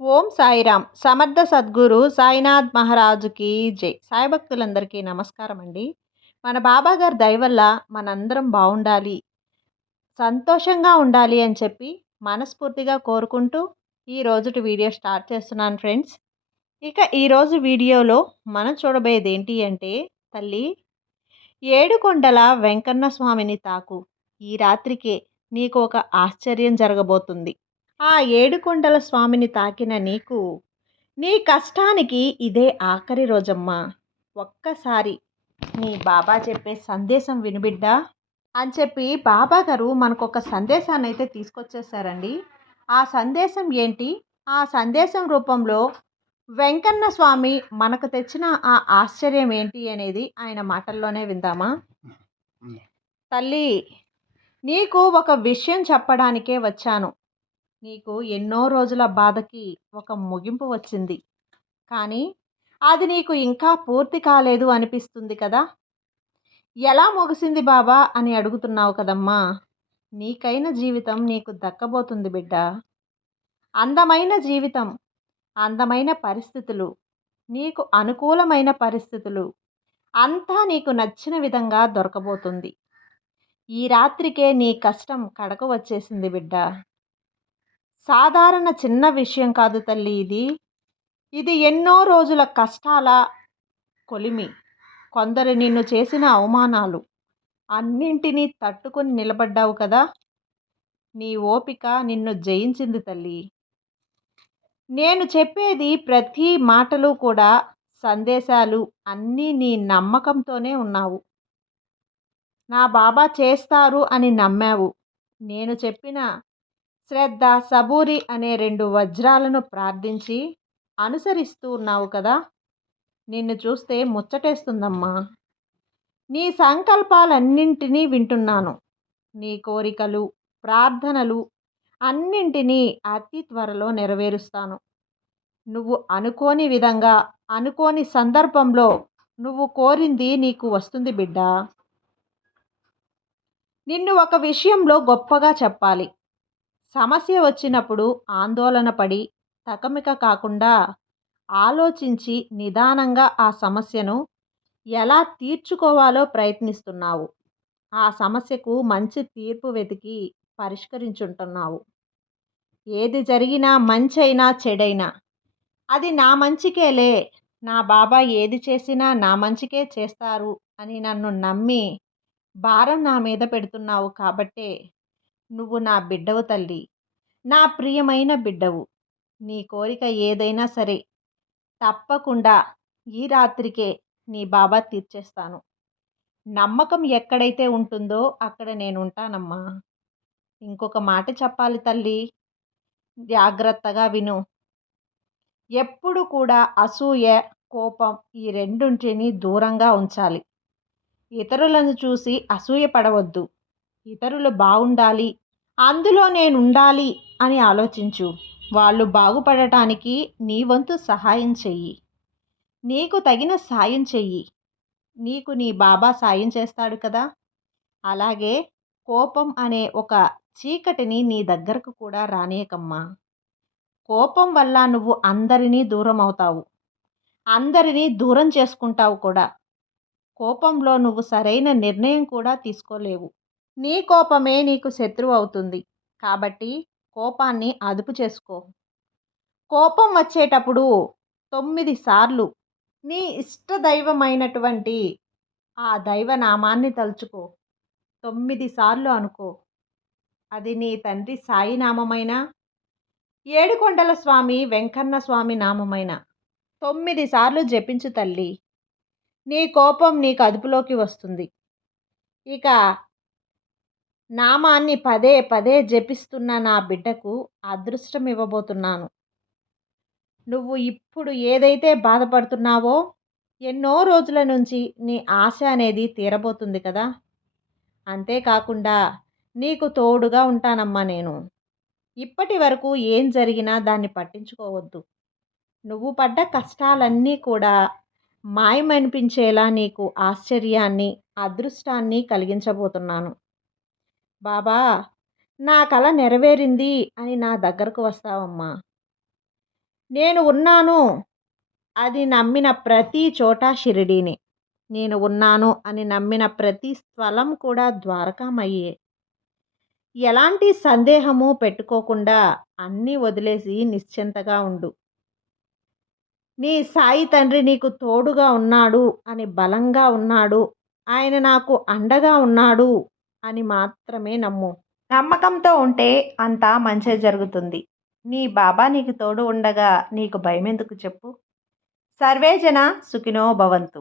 ఓం సాయిరామ్. సమర్థ సద్గురు సాయినాథ్ మహారాజుకి జై. సాయిభక్తులందరికీ నమస్కారం అండి మన బాబా గారి దయ వల్ల మనందరం బాగుండాలి సంతోషంగా ఉండాలి అని చెప్పి మనస్ఫూర్తిగా కోరుకుంటూ ఈ రోజుటి వీడియో స్టార్ట్ చేస్తున్నాను ఫ్రెండ్స్. ఇక ఈరోజు వీడియోలో మనం చూడబోయేది ఏంటి అంటే తల్లి ఏడుకొండల వెంకన్న స్వామిని తాకు. ఈ రాత్రికే నీకు ఒక ఆశ్చర్యం జరగబోతుంది. ఆ ఏడుకొండల స్వామిని తాకిన నీకు నీ కష్టానికి ఇదే ఆఖరి రోజమ్మా. ఒక్కసారి నీ బాబా చెప్పే సందేశం వినిబిడ్డా అని చెప్పి బాబా గారు మనకు ఒక సందేశాన్ని అయితే తీసుకొచ్చేసారండి ఆ సందేశం ఏంటి? ఆ సందేశం రూపంలో వెంకన్న స్వామి మనకు తెచ్చిన ఆ ఆశ్చర్యం ఏంటి అనేది ఆయన మాటల్లోనే విందామా? తల్లి నీకు ఒక విషయం చెప్పడానికే వచ్చాను. నీకు ఎన్నో రోజుల బాధకి ఒక ముగింపు వచ్చింది. కానీ అది నీకు ఇంకా పూర్తి కాలేదు అనిపిస్తుంది కదా? ఎలా ముగిసింది బాబా అని అడుగుతున్నావు కదమ్మా. నీకైన జీవితం నీకు దక్కబోతుంది బిడ్డ. అందమైన జీవితం అందమైన పరిస్థితులు నీకు అనుకూలమైన పరిస్థితులు అంతా నీకు నచ్చిన విధంగా దొరకబోతుంది. ఈ రాత్రికే నీ కష్టం కడక వచ్చేసింది బిడ్డ. సాధారణ చిన్న విషయం కాదు తల్లి ఇది. ఇది ఎన్నో రోజుల కష్టాల కొలిమి. కొందరు నిన్ను చేసిన అవమానాలు అన్నింటినీ తట్టుకొని నిలబడ్డావు కదా. నీ ఓపిక నిన్ను జయించింది తల్లి. నేను చెప్పేది ప్రతి మాటలు కూడా సందేశాలు అన్నీ నీ నమ్మకంతోనే ఉన్నావు. నా బాబా చేస్తారు అని నమ్మావు. నేను చెప్పిన శ్రద్ధ సబూరి అనే రెండు వజ్రాలను ప్రార్థించి అనుసరిస్తూ ఉన్నావు కదా? నిన్ను చూస్తే ముచ్చటేస్తుందమ్మా. నీ సంకల్పాలన్నింటినీ వింటున్నాను. నీ కోరికలు ప్రార్థనలు అన్నింటినీ అతి త్వరలో నెరవేరుస్తాను. నువ్వు అనుకోని విధంగా అనుకోని సందర్భంలో నువ్వు కోరింది నీకు వస్తుంది బిడ్డ. నిన్ను ఒక విషయంలో గొప్పగా చెప్పాలి. సమస్య వచ్చినప్పుడు ఆందోళన పడి తకమిక కాకుండా ఆలోచించి నిదానంగా ఆ సమస్యను ఎలా తీర్చుకోవాలో ప్రయత్నిస్తున్నావు. ఆ సమస్యకు మంచి తీర్పు వెతికి పరిష్కరించుంటున్నావు. ఏది జరిగినా మంచైనా చెడైనా. అది నా మంచికేలే నా బాబా ఏది చేసినా నా మంచికే చేస్తారు అని నన్ను నమ్మి భారం నా మీద పెడుతున్నావు కాబట్టే నువ్వు నా బిడ్డవు తల్లి. నా ప్రియమైన బిడ్డవు. నీ కోరిక ఏదైనా సరే తప్పకుండా ఈ రాత్రికే నీ బాబా తీర్చేస్తాను. నమ్మకం ఎక్కడైతే ఉంటుందో అక్కడ నేను ఉంటానమ్మా ఇంకొక మాట చెప్పాలి తల్లి. జాగ్రత్తగా విను. ఎప్పుడు కూడా అసూయ కోపం ఈ రెండుంటిని దూరంగా ఉంచాలి. ఇతరులను చూసి అసూయ పడవద్దు. ఇతరులు బాగుండాలి అందులో నేను ఉండాలి అని ఆలోచించు. వాళ్ళు బాగుపడటానికి నీ వంతు సహాయం చెయ్యి. నీకు తగిన సాయం చెయ్యి. నీకు నీ బాబా సాయం చేస్తాడు కదా? అలాగే కోపం అనే ఒక చీకటిని నీ దగ్గరకు కూడా రానేయకమ్మా. కోపం వల్ల నువ్వు అందరినీ దూరం అవుతావు అందరినీ దూరం చేసుకుంటావు కూడా. కోపంలో నువ్వు సరైన నిర్ణయం కూడా తీసుకోలేవు. నీ కోపమే నీకు శత్రువు అవుతుంది. కాబట్టి కోపాన్ని అదుపు చేసుకో. కోపం వచ్చేటప్పుడు తొమ్మిది సార్లు నీ ఇష్ట దైవమైనటువంటి ఆ దైవనామాన్ని తలుచుకో. తొమ్మిది సార్లు అనుకో. అది నీ తండ్రి సాయి నామమైనా ఏడుకొండల స్వామి వెంకన్న స్వామి నామమైన తొమ్మిది సార్లు జపించు తల్లి. నీ కోపం నీకు అదుపులోకి వస్తుంది. ఇక నామాన్ని పదే పదే జపిస్తున్న నా బిడ్డకు అదృష్టం ఇవ్వబోతున్నాను నువ్వు ఇప్పుడు ఏదైతే బాధపడుతున్నావో ఎన్నో రోజుల నుంచి నీ ఆశ అనేది తీరబోతుంది కదా. అంతేకాకుండా నీకు తోడుగా ఉంటానమ్మా నేను. ఇప్పటి వరకు ఏం జరిగినా దాన్ని పట్టించుకోవద్దు. నువ్వు పడ్డ కష్టాలన్నీ కూడా మాయమనిపించేలా నీకు ఆశ్చర్యాన్ని అదృష్టాన్ని కలిగించబోతున్నాను. బాబా నా కళ నెరవేరింది అని నా దగ్గరకు వస్తావమ్మా. నేను ఉన్నాను. అది నమ్మిన ప్రతి చోట షిరిడీని. నేను ఉన్నాను అని నమ్మిన ప్రతి స్థలం కూడా ద్వారకామయ్యే. ఎలాంటి సందేహము పెట్టుకోకుండా అన్నీ వదిలేసి నిశ్చింతగా ఉండు. నీ సాయి తండ్రి నీకు తోడుగా ఉన్నాడు అని బలంగా ఉన్నాడు. ఆయన నాకు అండగా ఉన్నాడు అని మాత్రమే నమ్ము. నమ్మకంతో ఉంటే అంతా మంచి జరుగుతుంది. నీ బాబా నీకు తోడు ఉండగా నీకు భయం ఎందుకు చెప్పు సర్వేజన సుఖినో భవంతు.